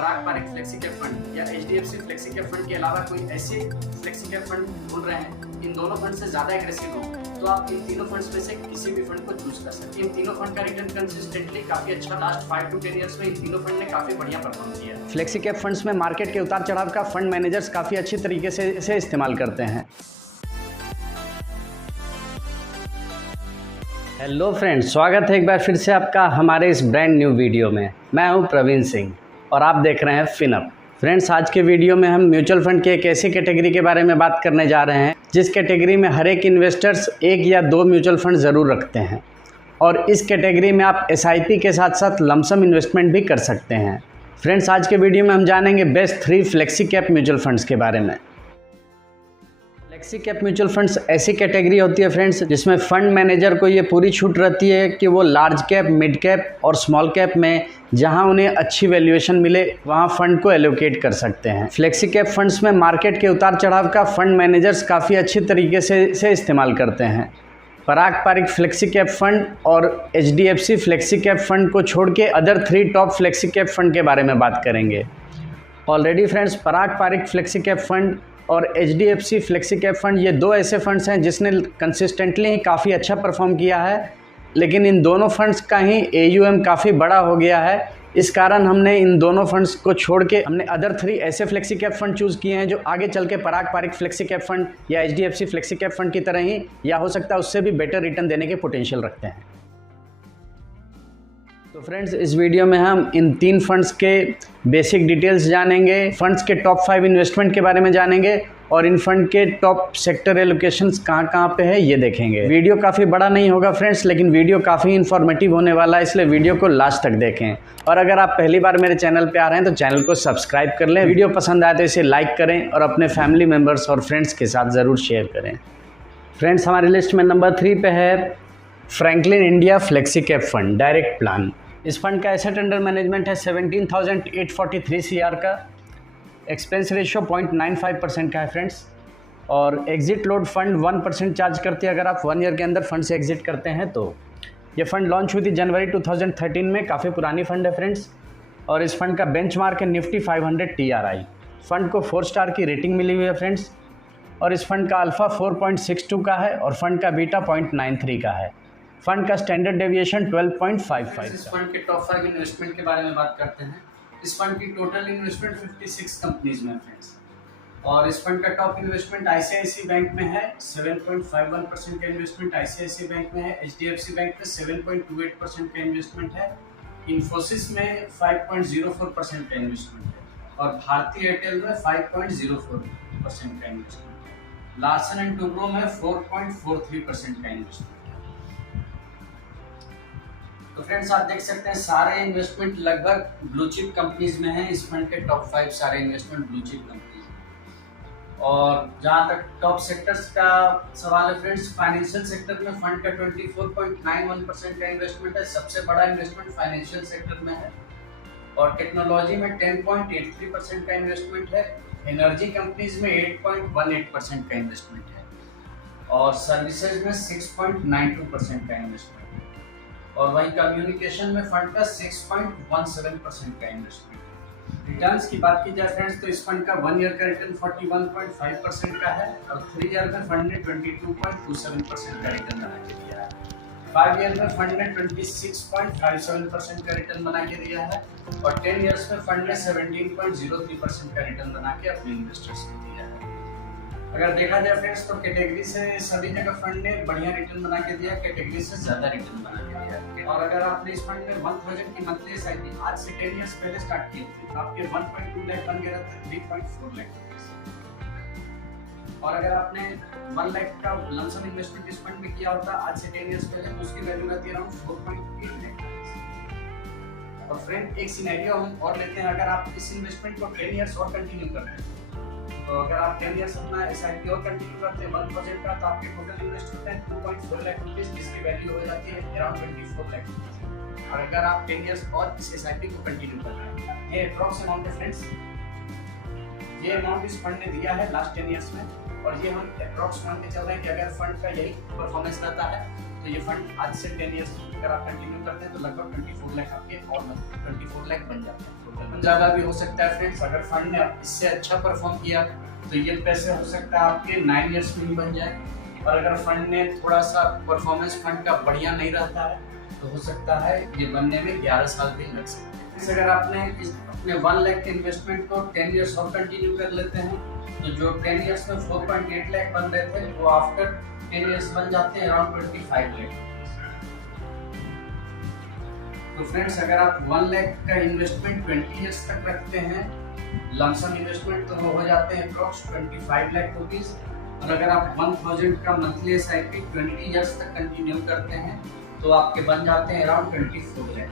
पराग Parikh flexi cap fund या HDFC flexi cap fund के अलावा कोई ऐसे फ्लेक्सी कैप फंड ढूंढ रहे हैं इन दोनों फंड से ज़्यादा एग्रेसिव हो, तो आप इन तीनों फंड्स में से किसी भी फंड को चूज कर सकते हैं। इन तीनों फंड का रिटर्न कंसिस्टेंटली काफी अच्छा लास्ट 5 to 10 ईयर्स में इन तीनों फंड ने काफी बढ़िया परफॉर्म किया है। फ्लेक्सी कैप फंड्स में मार्केट के उतार चढ़ाव का फंड मैनेजर्स काफी अच्छी तरीके से इसे इस्तेमाल करते हैं। हेलो फ्रेंड्स, स्वागत है एक बार फिर से आपका हमारे इस ब्रांड न्यू वीडियो में। मैं हूं प्रवीण सिंह और आप देख रहे हैं फिनअप। फ्रेंड्स, आज के वीडियो में हम म्यूचुअल फंड की एक ऐसी कैटेगरी के बारे में बात करने जा रहे हैं जिस कैटेगरी में हर एक इन्वेस्टर्स एक या दो म्यूचुअल फंड ज़रूर रखते हैं और इस कैटेगरी में आप एसआईपी के साथ साथ लमसम इन्वेस्टमेंट भी कर सकते हैं। फ्रेंड्स, आज के वीडियो में हम जानेंगे best 3 flexi cap mutual funds के बारे में। फ्लेक्सी कैप म्यूचुअल फंड्स ऐसी कैटेगरी होती है फ्रेंड्स जिसमें फंड मैनेजर को ये पूरी छूट रहती है कि वो लार्ज कैप, मिड कैप और स्मॉल कैप में जहां उन्हें अच्छी वैल्यूएशन मिले वहां फंड को एलोकेट कर सकते हैं। फ्लेक्सी कैप फंड्स में मार्केट के उतार चढ़ाव का फंड मैनेजर्स काफ़ी अच्छी तरीके से इसे इस्तेमाल करते हैं। पराग पारिक फ्लेक्सी कैप फंड और एचडीएफसी फ्लेक्सी कैप फंड को छोड़ के other 3 top flexi cap fund के बारे में बात करेंगे। ऑलरेडी फ्रेंड्स, पराग पारिक फ्लेक्सी कैप फंड और एचडीएफसी फ्लेक्सी कैप फंड ये दो ऐसे फंड्स हैं जिसने कंसिस्टेंटली ही काफ़ी अच्छा परफॉर्म किया है, लेकिन इन दोनों फंड्स का ही एयूएम काफ़ी बड़ा हो गया है। इस कारण हमने इन दोनों फंड्स को छोड़ के हमने अदर 3 ऐसे फ्लेक्सी कैप फंड चूज़ किए हैं जो आगे चल के पराग पारिक फ्लेक्सी कैप फंड या एचडीएफसी फ्लेक्सी कैप फंड की तरह ही या हो सकता है उससे भी बेटर रिटर्न देने के पोटेंशियल रखते हैं। तो फ्रेंड्स, इस वीडियो में हम इन 3 फंड्स के बेसिक डिटेल्स जानेंगे, फंड्स के टॉप 5 इन्वेस्टमेंट के बारे में जानेंगे और इन फंड के टॉप सेक्टर एलोकेशंस कहाँ पे है ये देखेंगे। वीडियो काफ़ी बड़ा नहीं होगा फ्रेंड्स, लेकिन वीडियो काफ़ी इन्फॉर्मेटिव होने वाला है, इसलिए वीडियो को लास्ट तक देखें। और अगर आप पहली बार मेरे चैनल पे आ रहे हैं तो चैनल को सब्सक्राइब कर लें। वीडियो पसंद आए तो इसे लाइक करें और अपने फैमिली मेम्बर्स और फ्रेंड्स के साथ ज़रूर शेयर करें। फ्रेंड्स, हमारी लिस्ट में नंबर 3 पे है Franklin India flexi cap fund direct plan. इस फंड का एसेट अंडर मैनेजमेंट है 17,843 CR का। एक्सपेंस रेशियो 0.95% का है फ्रेंड्स और एग्जिट लोड फंड 1% चार्ज करती है अगर आप 1 ईयर के अंदर फंड से एग्जिट करते हैं तो। ये फंड लॉन्च हुई थी जनवरी 2013 में, काफ़ी पुरानी फंड है फ्रेंड्स और इस फंड का बेंचमार्क है निफ्टी 500 TRI। फंड को 4 स्टार की रेटिंग मिली हुई है फ्रेंड्स और इस फंड का अल्फ़ा 4.62 का है और फंड का बीटा 0.93 का है। फंड का स्टैंडर्ड डेविएशन 12.55। इस फंड के टॉप 5 इन्वेस्टमेंट के बारे में बात करते हैं। इस फंड की टोटल इन्वेस्टमेंट 56 कंपनीज में फ्रेंड्स और इस फंड का टॉप इन्वेस्टमेंट आईसीआईसी बैंक में है 7.51% का इन्वेस्टमेंट आईसीआईसी बैंक में है। एचडीएफसी बैंक में 7.28% का इन्वेस्टमेंट है। इन्फोसिस में 5.04% का इन्वेस्टमेंट है और भारतीय एयरटेल में 5.04% का इन्वेस्टमेंट है। लार्सन एंड टुब्रो में 4.43% का इन्वेस्टमेंट। तो फ्रेंड्स, आप देख सकते हैं सारे इन्वेस्टमेंट लगभग ब्लू चिप कंपनीज में हैं। इस फंड के टॉप 5 सारे इन्वेस्टमेंट ब्लू चिप कंपनीज हैं। और जहां तक टॉप सेक्टर्स का सवाल है फ्रेंड्स, फाइनेंशियल सेक्टर में फंड का 24.91% का इन्वेस्टमेंट है। सबसे बड़ा इन्वेस्टमेंट फाइनेंशियल सेक्टर में है और टेक्नोलॉजी में 10.83% का इन्वेस्टमेंट है। एनर्जी कंपनीज में 8.18% का इन्वेस्टमेंट है और सर्विसेज में 6.92% का इन्वेस्टमेंट है और वहीं कम्युनिकेशन में फंड का 6.17% का इन्वेस्टमेंट। रिटर्न्स की बात की जाए फ्रेंड्स तो इस फंड का 1 ईयर का रिटर्न 41.5% का है और 3 ईयर में फंड ने 22.27% का रिटर्न बना के दिया है। 5 ईयर में फंड ने 26.57% का रिटर्न बना के दिया है और 10 ईयर्स में फंड ने 17.03% का रिटर्न बना के अपने इन्वेस्टर्स को दिया है। अगर देखा जाए फ्रेंड्स तो कैटेगरी से सभी जगह फंड ने बढ़िया रिटर्न बना के दिया, कैटेगरी से ज्यादा रिटर्न बना के दिया। और अगर आपने इस फंड में 1000 की मंथली एसआईपी आज से 10 इयर्स पहले स्टार्ट की थी तो आपके 1.2 लाख बन गए थे 3.4 लाख। और अगर आपने 1 लाख का लमसम इन्वेस्टमेंट इस फंड में किया होता आज से 10 इयर्स पहले तो उसकी वैल्यू रहती है अराउंड 4.8 लाख। और फ्रेंड, एक सिनेरियो हम और लेते हैं, अगर आप इस इन्वेस्टमेंट को 10 इयर्स और कंटिन्यू कर रहे हैं तो अगर आप 10 इयर्स अपना एसआईपी और कंटिन्यू करते हैं 1% का तो आपके टोटल इन्वेस्टमेंट है 2.4 लाख रुपीस, जिसकी वैल्यू हो जाती है अराउंड 24 लाख रुपीस। और अगर आप 10 इयर्स और इस एसआईपी को कंटिन्यू कर रहे हैं, ये अप्रॉक्स अमाउंट है फ्रेंड्स। ये अमाउंट इस फंड ने दिया है लास्ट 10 इयर्स में और ये हम अप्रॉक्स मान के चल रहे हैं कि अगर फंड का यही परफॉर्मेंस रहता है तो ये फंड आज से 10 ईयर्स अगर आप कंटिन्यू करते हैं तो लगभग 24 लाख आपके और 24 लाख बन जाते हैं टोटल। ज़्यादा भी हो सकता है फ्रेंड्स, अगर फंड ने इससे अच्छा परफॉर्म किया तो ये पैसे हो सकता है आपके 9 ईयर्स में ही बन जाए। और अगर फंड ने थोड़ा सा परफॉर्मेंस फंड का बढ़िया नहीं रहता है तो हो सकता है ये बनने में 11 साल भी लग सकते हैं। अगर आपने अपने 1 लाख के इन्वेस्टमेंट को 10 ईयर्स और कंटिन्यू कर लेते हैं तो जो 10 ईयर्स में 4.8 लाख बन रहे थे वो आफ्टर 10 ईयर्स बन जाते हैं अराउंड 25 लाख। तो फ्रेंड्स अगर आप 1 लाख का इन्वेस्टमेंट 20 ईयर्स तक रखते हैं लमसम इन्वेस्टमेंट तो वो हो जाते हैं अप्रॉक्स 25 लाख रुपीज। और अगर आप 1000 का मंथली SIP 20 ईयर्स तक कंटिन्यू करते हैं तो आपके बन जाते हैं अराउंड 24 लाख।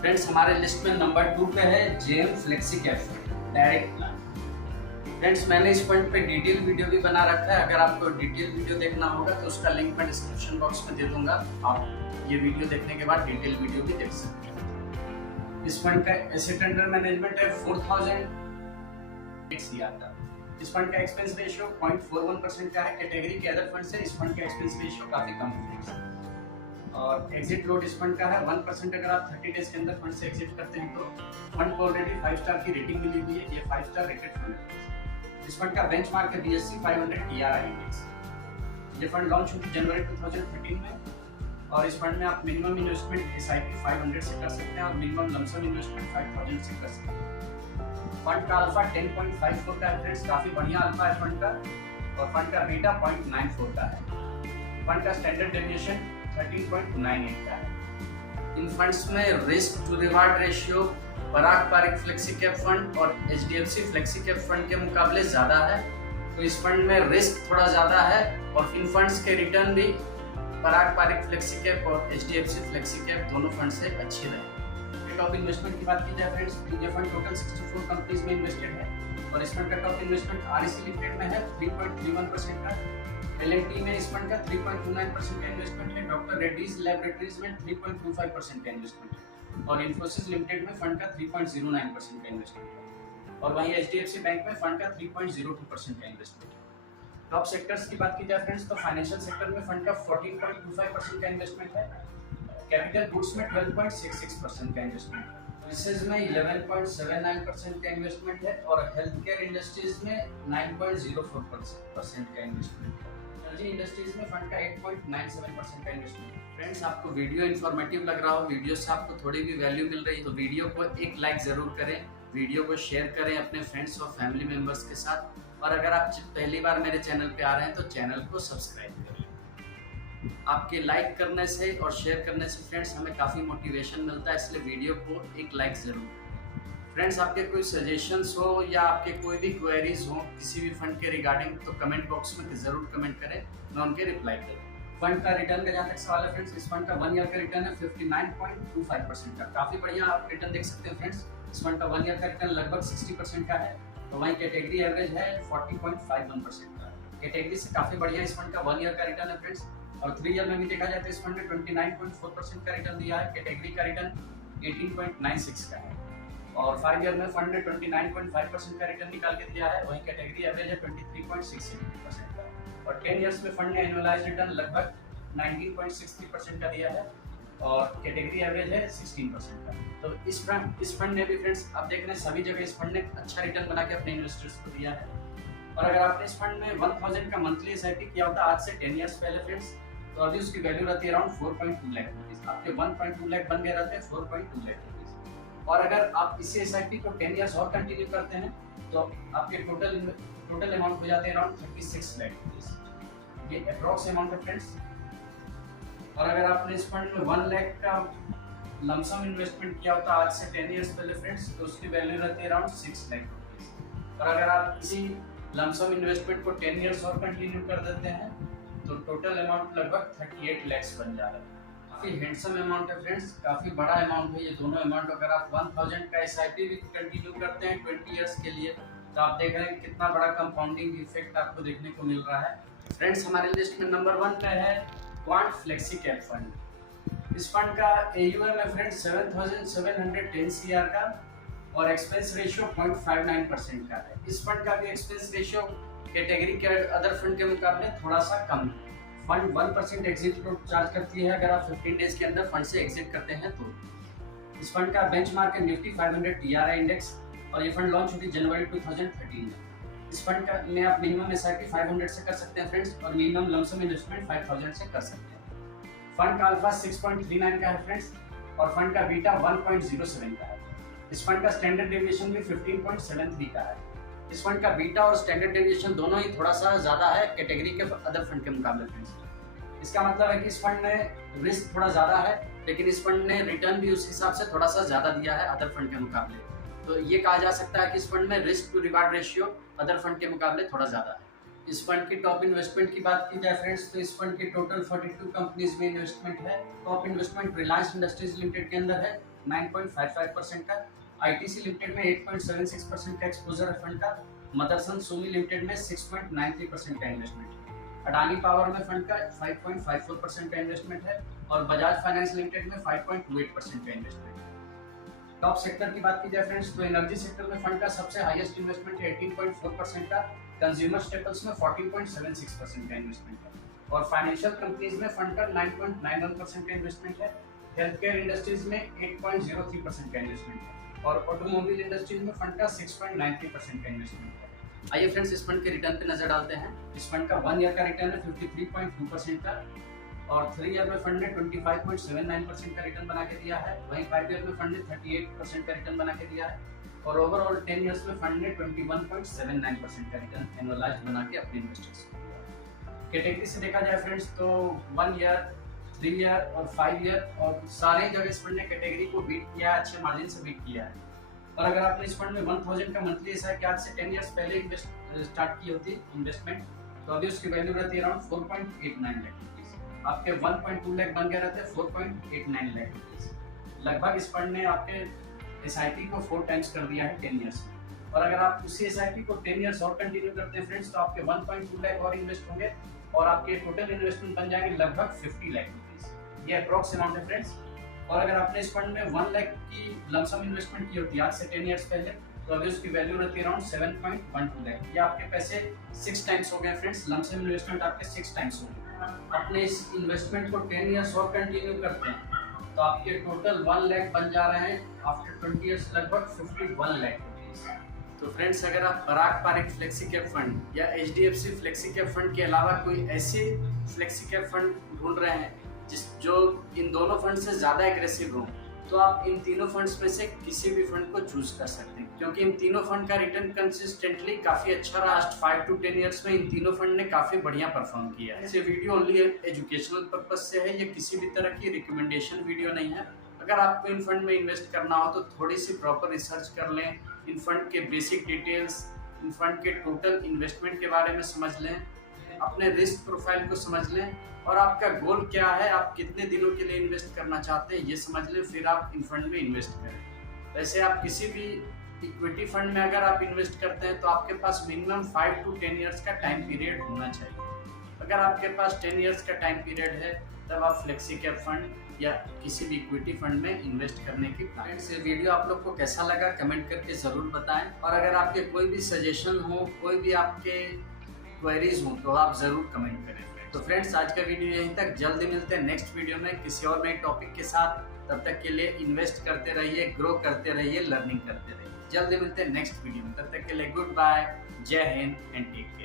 फ्रेंड्स हमारे लिस्ट में नंबर 2 पे है JM flexi cap direct plan. Friends मैंने इस फंड पे डिटेल वीडियो भी बना रखा है, अगर आपको डिटेल वीडियो देखना होगा तो उसका लिंक मैं डिस्क्रिप्शन बॉक्स में दे दूंगा, आप ये वीडियो देखने के बाद डिटेल वीडियो भी देख सकते हैं। इस फंड का एसेट अंडर मैनेजमेंट है 4000 CR का। इस फंड का एक्सपेंस रेशियो 0.41% का है। कैटेगरी के अदर फंड से इस फंड का एक्सपेंस रेशियो काफी कम है। और एग्जिट लोड इस फंड का है 1%। अगर आप 30 डेज के अंदर फंड से एग्जिट करते हैं तो फंड को ऑलरेडी 5 स्टार की रेटिंग मिली हुई है, ये 5 स्टार रेटेड फंड है। इस फंड का बेंचमार्क है BSE 500 TRI इंडेक्स। ये फंड लॉन्च हुई जनवरी 2013 में और इस फंड में आप मिनिमम इन्वेस्टमेंट SIP 500 से कर सकते हैं और मिनिमम लमसम इन्वेस्टमेंट 5000 से कर सकते हैं। फंड का अल्फा 10.54 का है फ्रेंड्स, काफी बढ़िया अल्फा है फंड का। और फंड का बीटा 0.94 का है। फंड का स्टैंडर्ड डेविएशन 13.98 का है। इन फंड्स में risk to reward ratio Parag Parikh flexi cap fund और HDFC फ्लेक्सी कैप फंड के मुकाबले ज्यादा है, तो इस फंड में रिस्क थोड़ा ज्यादा है। और इन फंड्स के रिटर्न भी पराग पारिक फ्लेक्सी कैप और HDFC फ्लेक्सी कैप दोनों फंड से अच्छे रहे। टॉप इन्वेस्टमेंट की बात की जाए फ्रेंड्स तो ये फंड टोटल 64 कंपनीज में इन्वेस्टेड है और इस फंड का टॉप इन्वेस्टमेंट REC लिमिटेड में है 3.31% का। L&T में इस फंड का 3.29% का इन्वेस्टमेंट है। डॉक्टर रेड्डीज लैबोरेटरीज में 3.25% का इन्वेस्टमेंट है और इन्फोसिस लिमिटेड में फंड का 3.09% का इन्वेस्टमेंट है। और वहीं HDFC बैंक में फंड का 3.02% का इन्वेस्टमेंट है। टॉप सेक्टर्स की बात की जाए फ्रेंड्स तो फाइनेंशियल सेक्टर में फंड का 14.25% का इन्वेस्टमेंट है। कैपिटल गुड्स में 12.66% का इन्वेस्टमेंट है। सर्विसेज में 11.79% का इन्वेस्टमेंट है और हेल्थ केयर इंडस्ट्रीज में 9.04% का इन्वेस्टमेंट है। एनर्जी इंडस्ट्रीज में फंड का 8.97% का इन्वेस्टमेंट है। फ्रेंड्स आपको वीडियो इन्फॉर्मेटिव लग रहा हो, वीडियो से आपको थोड़ी भी वैल्यू मिल रही है तो वीडियो को एक लाइक जरूर करें, वीडियो को शेयर करें अपने फ्रेंड्स और फैमिली मेंबर्स के साथ। और अगर आप पहली बार मेरे चैनल पे आ रहे हैं तो चैनल को सब्सक्राइब करें। आपके लाइक करने से और शेयर करने से फ्रेंड्स हमें काफ़ी मोटिवेशन मिलता है, इसलिए वीडियो को एक लाइक ज़रूर करें। फ्रेंड्स आपके कोई सजेशंस हो या आपके कोई भी क्वेरीज हो किसी भी फंड के रिगार्डिंग तो कमेंट बॉक्स में ज़रूर कमेंट करें, मैं उनके रिप्लाई करूँ। फंड का रिटर्न का जहाँ तक सवाल है फ्रेंड्स, इस फंड का 1 ईयर का रिटर्न है 59.25% का। काफ़ी बढ़िया आप रिटर्न देख सकते हैं फ्रेंड्स। इस फंड का 1 ईयर का रिटर्न लगभग 60% का है। तो वहीं कैटेगरी एवरेज है 40.51% का। कैटेगरी से काफ़ी बढ़िया इस फंड का 1 ईयर का रिटर्न है फ्रेंड्स। और 3 ईयर में भी देखा जाए तो इस फंड ने 29.4% का रिटर्न दिया है। कैटेगरी का रिटर्न 18.96 का है। और 5 ईयर में फंड ने 29.5% का रिटर्न निकाल के दिया है, वहीं कैटेगरी एवरेज है 23.68% का। और 10 ईयर्स में फंड ने एनुअलाइज्ड रिटर्न लगभग 19.63% का दिया है और कैटेगरी एवरेज है 16% का। तो इस फंड ने भी फ्रेंड्स आप देख रहे हैं सभी जगह इस फंड ने अच्छा रिटर्न बना के अपने इन्वेस्टर्स को दिया है। और अगर आपने इस फंड में 1000 का मंथली SIP किया होता आज से 10 ईयर्स पहले फ्रेंड्स तो अभी उसकी वैल्यू रहती है अराउंड 4.2 लाख रुपीज। आपके 1.2 लाख बन गए रहते हैं 4.2 लाख रुपीज। और अगर आप इसी SIP को 10 ईयर्स और कंटिन्यू करते हैं तो आपके टोटल अमाउंट हो जाते हैं अराउंड 36 लाख रुपीज। ये अप्रॉक्स अमाउंट है फ्रेंड्स। और अगर आपने इस फंड में 1 लाख का लमसम इन्वेस्टमेंट किया होता आज से 10 ईयर्स पहले फ्रेंड्स तो उसकी वैल्यू रहती है अराउंड 6 लाख रुपीज। और अगर आप इसी लमसम इन्वेस्टमेंट को 10 ईयर्स और कंटिन्यू कर देते हैं तो टोटल अमाउंट लगभग 38 लाख बन जा रहा है। काफ़ी हैंडसम अमाउंट है फ्रेंड्स, काफ़ी बड़ा अमाउंट है ये दोनों अमाउंट। अगर आप 1000 का SIP भी कंटिन्यू करते हैं 20 ईयर्स के लिए तो आप देख रहे हैं कितना बड़ा कंपाउंडिंग इफेक्ट आपको देखने को मिल रहा है। फ्रेंड्स हमारे लिस्ट में नंबर 1 पे है क्वांट फ्लेक्सी कैप फंड। इस फंड का AUM है फ्रेंड्स 7710 CR का और एक्सपेंस रेशियो 0.59% का है। इस फंड का भी एक्सपेंस रेशियो कैटेगरी के अदर फंड के मुकाबले थोड़ा सा कम है। फंड 1% एग्जिट चार्ज करती है अगर आप 15 डेज के अंदर फंड से एग्जिट करते हैं तो। इस फंड का बेंचमार्क है निफ्टी 500 TRI इंडेक्स और ये फंड लॉन्च हुई जनवरी 2013 में। इस फंड का में आप मिनिमम SIP 500 से कर सकते हैं फ्रेंड्स, और मिनिमम लमसम इन्वेस्टमेंट 5000 से कर सकते हैं। फंड का अल्फा 6.39 का है फ्रेंड्स, और फंड का बीटा 1.07 का है। इस फंड का स्टैंडर्ड डेविएशन भी 15.73 का है। इस फंड का बीटा और स्टैंडर्ड डेविएशन दोनों ही थोड़ा सा ज्यादा है कैटेगरी के अदर फंड के मुकाबले फ्रेंड्स। इसका मतलब है कि इस फंड में रिस्क थोड़ा ज्यादा है, लेकिन इस फंड ने रिटर्न भी उस हिसाब से थोड़ा सा ज्यादा दिया है अदर फंड के मुकाबले। तो ये कहा जा सकता है कि इस फंड में risk to reward ratio other fund के मुकाबले थोड़ा ज्यादा है। इस फंड की टॉप इन्वेस्टमेंट की बात की जाए फ्रेंड्स, तो इस फंड की टोटल 42 कंपनीज में इन्वेस्टमेंट है। Top investment Reliance industries limited के अंदर है 9.55% का, ITC लिमिटेड में 8.76% का एक्सपोजर है फंड का, मदरसन सुमी लिमिटेड में 6.93% का इन्वेस्टमेंट है, अडानी पावर में फंड का 5.54% का इन्वेस्टमेंट है, और बजाज फाइनेंस लिमिटेड में 5.28% का इन्वेस्टमेंट है। टॉप सेक्टर की बात की जाए फ्रेंड्स, तो एनर्जी सेक्टर में फंड का सबसे हाईएस्ट इन्वेस्टमेंट है 18.4% का, कंज्यूमर स्टेपल्स में 14.76% का इन्वेस्टमेंट है, और फाइनेंशियल कंपनीज में फंड का 9.91% का इन्वेस्टमेंट है, हेल्थ केयर इंडस्ट्रीज में 8.03% का इन्वेस्टमेंट है, और ऑटोमोबाइल इंडस्ट्रीज में फंड का 6.93% का इन्वेस्टमेंट है। आइए फ्रेंड्स इस फंड के रिटर्न पे नजर डालते हैं। इस फंड का 1 ईयर का रिटर्न है 53.2% का, और 3 ईयर में फंड ने 25.79% का रिटर्न बना के दिया है। वहीं 5 ईयर में फंड ने 38% का रिटर्न बना के दिया है, और ओवरऑल 10 ईयर्स में फंड ने 21.79% का रिटर्न एनुअलाइज्ड बना के अपने इन्वेस्टर्स को दिया। कैटेगरी से देखा जाए फ्रेंड्स तो 1 ईयर, 3 ईयर और 5 ईयर और सारे जगह इस फंड ने कैटेगरी को बीट किया है, अच्छे मार्जिन से बीट किया है। और अगर आपने इस फंड में 1000 का मंथली SIP आज से 10 ईयर्स पहले स्टार्ट की होती इन्वेस्टमेंट, तो अभी उसकी वैल्यू रहती है अराउंड 4.89 लाख रुपीज। आपके 1.2 लाख बन गए रहते हैं 4.89 लाख रुपीज। लगभग इस फंड ने आपके SIP को 4 टाइम्स कर दिया है 10 ईयर्स में। और अगर आप उसी SIP को 10 ईयर्स और कंटिन्यू करते हैं फ्रेंड्स, तो आपके 1.2 लाख और इन्वेस्ट होंगे, और आपके टोटल इन्वेस्टमेंट बन जाएंगे लगभग 50 लाख रुपीज। ये अप्रॉक्स अमाउंट है फ्रेंड्स। और अगर आपने इस फंड में 1 लाख की लमसम इन्वेस्टमेंट की होती है आज से 10 ईयर्स पहले, तो अभी उसकी वैल्यू रहती है अराउंड 7.12 लाख। ये आपके पैसे 6 टाइम्स हो गए फ्रेंड्स, लमसम इन्वेस्टमेंट आपके 6 टाइम्स हो गए। अपने इस इन्वेस्टमेंट को 10 ईयर्स और कंटिन्यू करते हैं, तो आपके टोटल 1 लाख बन जा रहे हैं आफ्टर 20 ईयर्स लगभग 51 लाख रुपीज। तो फ्रेंड्स अगर आप पराग पारिक फ्लेक्सी कैप फंड या HDFC फ्लेक्सी कैप फंड के अलावा कोई ऐसे फ्लेक्सी कैप फंड ढूंढ रहे हैं जो इन दोनों फंड से ज्यादा एग्रेसिव हो, तो आप इन तीनों फंड्स में से किसी भी फंड को चूज कर सकते हैं, क्योंकि इन तीनों फंड का रिटर्न कंसिस्टेंटली काफी अच्छा रहा। लास्ट 5 to 10 ईयर्स में इन तीनों फंड ने काफी बढ़िया परफॉर्म किया है। ये वीडियो ओनली एजुकेशनल पर्पज से है, ये किसी भी तरह की रिकमेंडेशन वीडियो नहीं है। अगर आपको इन फंड में इन्वेस्ट करना हो तो थोड़ी सी प्रॉपर रिसर्च कर लें, इन फंड के बेसिक डिटेल्स, इन फंड के टोटल इन्वेस्टमेंट के बारे में समझ लें, अपने रिस्क प्रोफाइल को समझ लें, और आपका गोल क्या है, आप कितने दिनों के लिए इन्वेस्ट करना चाहते हैं ये समझ लें, फिर आप इन फंड में इन्वेस्ट करें। वैसे आप किसी भी इक्विटी फंड में अगर आप इन्वेस्ट करते हैं तो आपके पास मिनिमम 5 to 10 ईयर्स का टाइम पीरियड होना चाहिए। अगर आपके पास 10 ईयर्स का टाइम पीरियड है तब आप फ्लेक्सी कैप फंड या किसी भी इक्विटी फंड में इन्वेस्ट करने की फ्रेंड्स। ये वीडियो आप लोग को कैसा लगा कमेंट करके जरूर बताएं, और अगर आपके कोई भी सजेशन हो, कोई भी आपके क्वेरीज हो तो आप जरूर कमेंट करें। तो फ्रेंड्स आज का वीडियो यहीं तक, जल्दी मिलते हैं नेक्स्ट वीडियो में किसी और नए टॉपिक के साथ। तब तक के लिए इन्वेस्ट करते रहिए, ग्रो करते रहिए, लर्निंग करते रहिए। जल्दी मिलते हैं नेक्स्ट वीडियो में, तब तक के लिए गुड बाय, जय हिंद एंड टेक केयर।